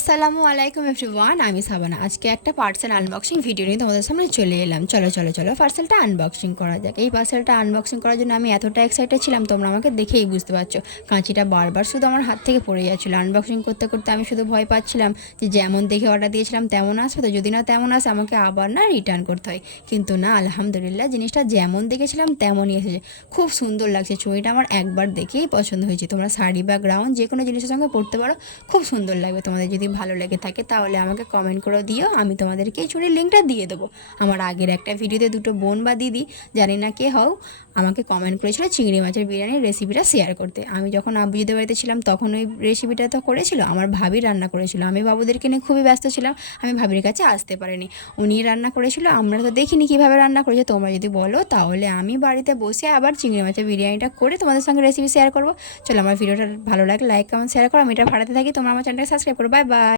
আসসালামু আলাইকুম এভরিওয়ান, আমি সাবানা। আজকে একটা পার্সেল আনবক্সিং ভিডিও নিয়ে তোমাদের সামনে চলে এলাম। চলো চলো চলো পার্সেলটা আনবক্সিং করা যাক। এই পার্সেলটা আনবক্সিং করার জন্য আমি এতটা এক্সাইটেড ছিলাম, তোমরা আমাকে দেখেই বুঝতে পারছো। কাঁচিটা বারবার শুধু আমার হাত থেকে পড়ে যাচ্ছিলো। আনবক্সিং করতে করতে আমি শুধু ভয় পাচ্ছিলাম যে যেমন দেখে অর্ডার দিয়েছিলাম তেমন আসবে, তো যদি না তেমন আসে আমাকে আবার রিটার্ন করতে হয়। কিন্তু না, আলহামদুলিল্লাহ জিনিসটা যেমন দেখেছিলাম তেমনই এসেছে। খুব সুন্দর লাগছে, চুড়িটা আমার একবার দেখেই পছন্দ হয়েছে। তোমরা শাড়ি বা গ্রাউন যে কোনো জিনিসের সঙ্গে পরতে পারো, খুব সুন্দর লাগবে। তোমাদের যদি ভালো লেগে থাকে তাহলে আমাকে কমেন্ট করে দিও, আমি তোমাদেরকে এই চুড়ির লিঙ্কটা দিয়ে দেবো। আমার আগের একটা ভিডিওতে দুটো বোন বা দিদি, জানি না কে হও, আমাকে কমেন্ট করেছিল চিংড়ি মাছের বিরিয়ানির রেসিপিটা শেয়ার করতে। আমি যখন আব্বুদের বাড়িতে ছিলাম তখন ওই রেসিপিটা তো করেছিল, আমার ভাবি রান্না করেছিল। আমি বাবুদেরকে নিয়ে খুবই ব্যস্ত ছিলাম, আমি ভাবির কাছে আসতে পারিনি। উনি রান্না করেছিল, আমরা তো দেখিনি কীভাবে রান্না করেছে। তোমরা যদি বলো তাহলে আমি বাড়িতে বসে আবার চিংড়ি মাছের বিরিয়ানিটা করে তোমাদের সঙ্গে রেসিপি শেয়ার করবো। চলো, আমার ভিডিওটা ভালো লাগে লাইক কমেন্ট শেয়ার করো। আমি এটা ভাড়াতে থাকি, তোমরা আমার চ্যানেলটাকে সাবস্ক্রাইব করো। Bye bye.